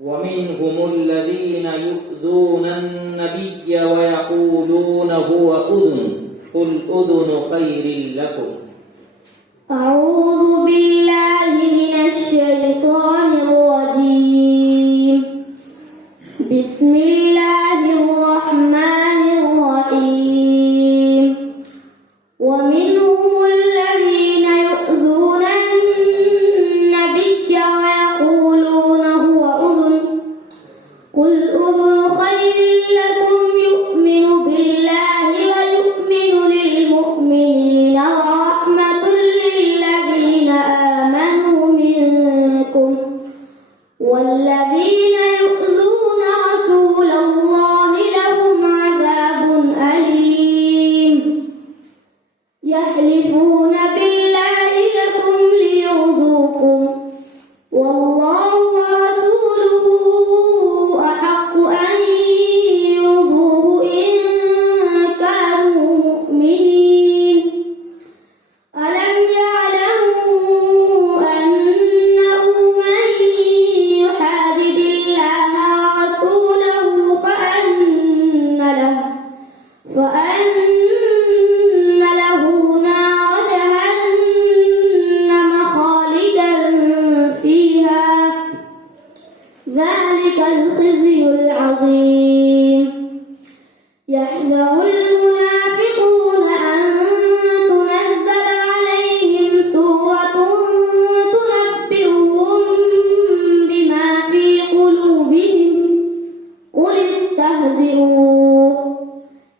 ومنهم الذين يؤذون النبي ويقولون هو أذن قل أذن خير لكم. أعوذ بالله من الشيطان الرجيم. بسم الله الرحمن الرحيم. ومنهم الذين يؤذون النبي ويقولون هو أذن قل أذن خير لكم يؤمن بالله ويؤمن للمؤمنين ورحمة للذين آمنوا منكم والذين يؤذون رسول الله لهم عذاب أليم. يحلفون بالله لكم ليرضوكم والله ورسوله أحق أن يرضوه إن كانوا مؤمنين. ألم يعلموا أنه من يحادد الله ورسوله فأن له نار جهنم خالدا فيها ذلك الخزي العظيم. يحذر المنافقون أن تنزل عليهم سورة تنبئهم بما في قلوبهم قل استهزئوا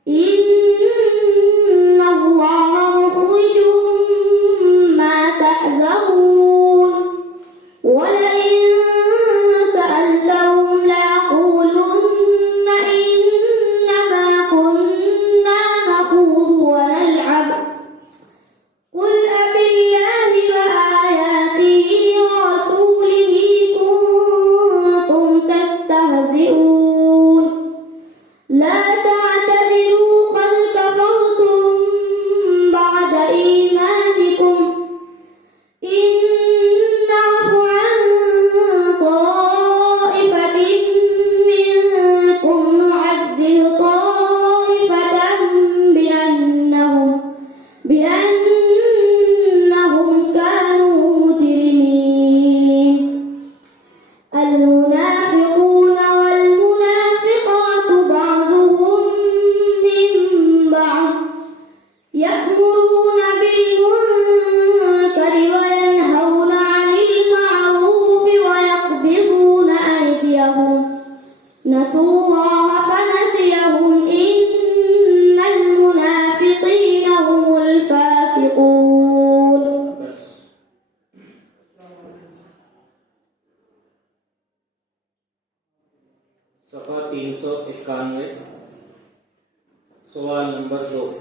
إن الله مخرج ما تحذرون. ولئن سألتهم ليقولن إنما كنا نخوض ونلعب قل أبالله وآياته ورسوله كنتم تستهزئون. لا تعتذروا قد كفرتم بعد إيمانكم إن نعف عن طائفة منكم نعذب طائفة بأنهم كانوا مجرمين. المنافقون والمنافقات بعضهم من بعض يأمرون بالمنكر وينهون عن المعروف ويقبضون أيديهم نسوا الله فنسيهم إن المنافقين هم الفاسقون. सफ़ा 391 सवाल नंबर 2.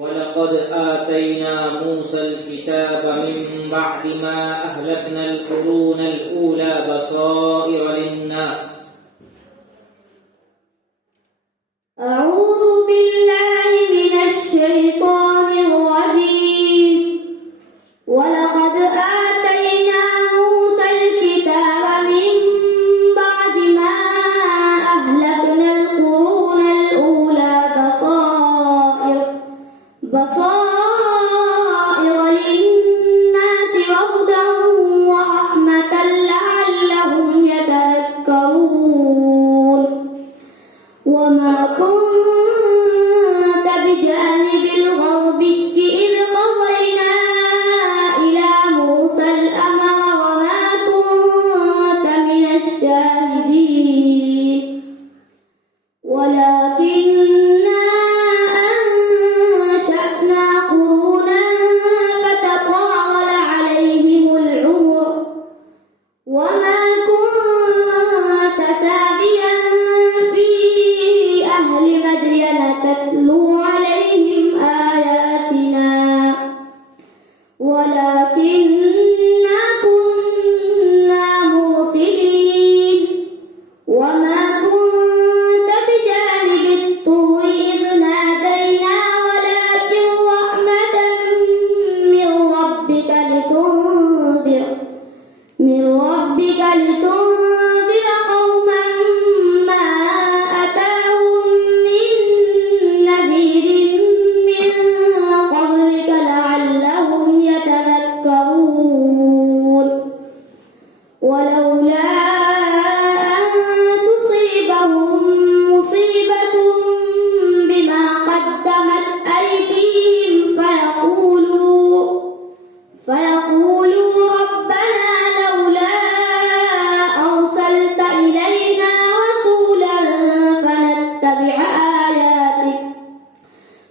वलक़द आतैना मूसल किताब मिन बअदि मा अहलकनल कुरूनल ऊला बसाइर लिन्नास. أعوذ بالله من الشيطان الرجيم. ولقد آتينا موسى الكتاب من بعد ما أهلكنا القرون الأولى بصائر للناس وهدى ورحمة لعلهم يتذكرون. وما كنت بجانب الغربي إذ قضينا إلى موسى الأمر وما كنت من الشاهدين ولكننا أنشأنا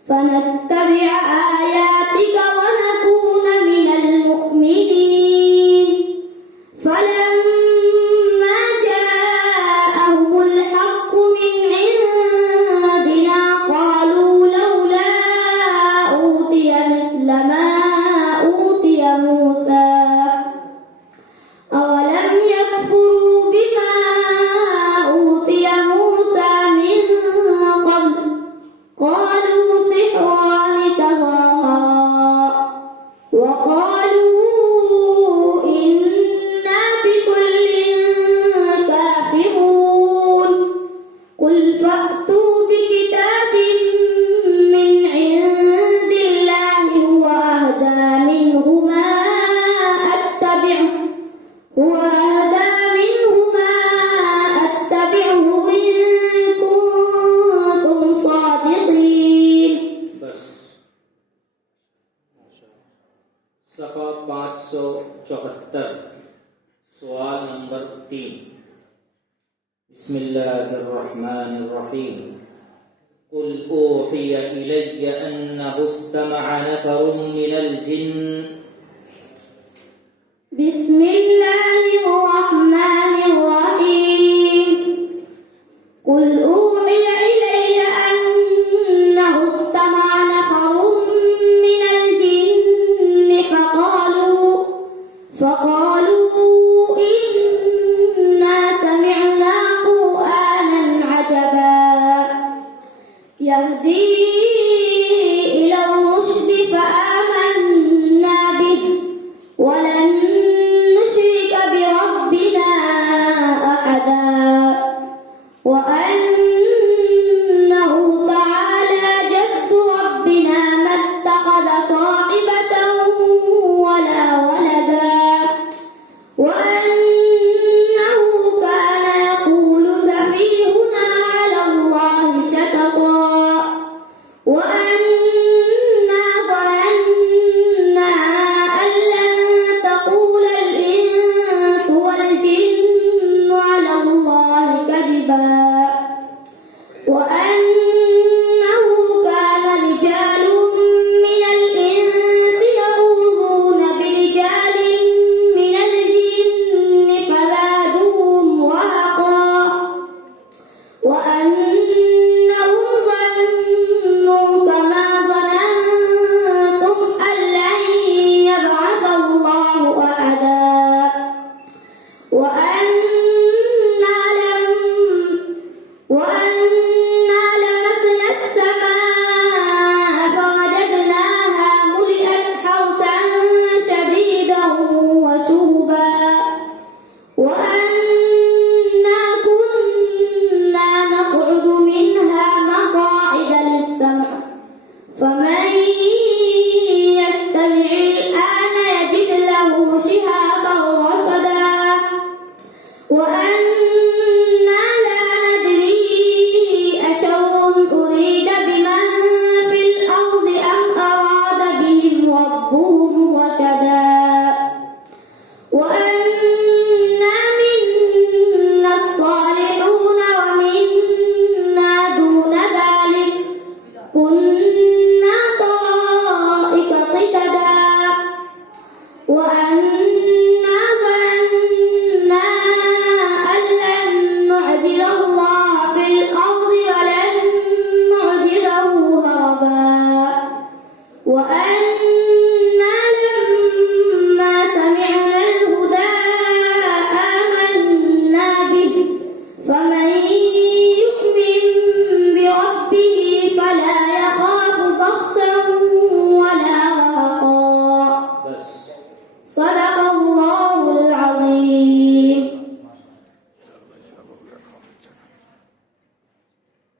فنتبع آياتك ونكون من المؤمنين فلما جاءهم الحق من عندنا قالوا لولا أوتي مثل ما أوتي موسى أولم يكفروا بما أوتي موسى من قبل قالوا سحران تظاهرا وقالوا إنا بكل كافرون قل فأتوا بكتاب من عند الله هو أهدى منهما أتبعه إن كنتم صادقين. बस सफ़ा 574 सवाल नंबर 3 बिस्मिल्लाहिर्रहमानिर्रहीम कुल ऊहिय इलय्य अन्नहु इस्तमअ नफरुम मिनल जिन्न बिस्मिल्लाहिर्रहमानिर्रहीम कुल ऊहिय इलय्य अन्नहु इस्तमअ नफरुम मिनल जिन्न फक़ालू इन्ना समिअना क़ुरआनन अजबा यहदी इला रुश्द फआमन्ना बिहि वलन नुश्रिक बिरब्बिना अहदा وأنه تعالى جد ربنا ما اتخذ صاحبة ولا ولدا وأنه كان يقول سفيهنا على الله شططا وأنا ظننا أن لن تقول الإنس والجن على الله كذبا وأنه كان رجال من الإنس يعوذون برجال من الجن فزادوهم رهقا وأنهم ظنوا كما ظننتم أن لن يبعث الله أحدا وأنا لمسنا السماء فوجدناها ملئت حرسا شديدا وشهبا وأنا كنا نقعد منها مقاعد للسمع فمن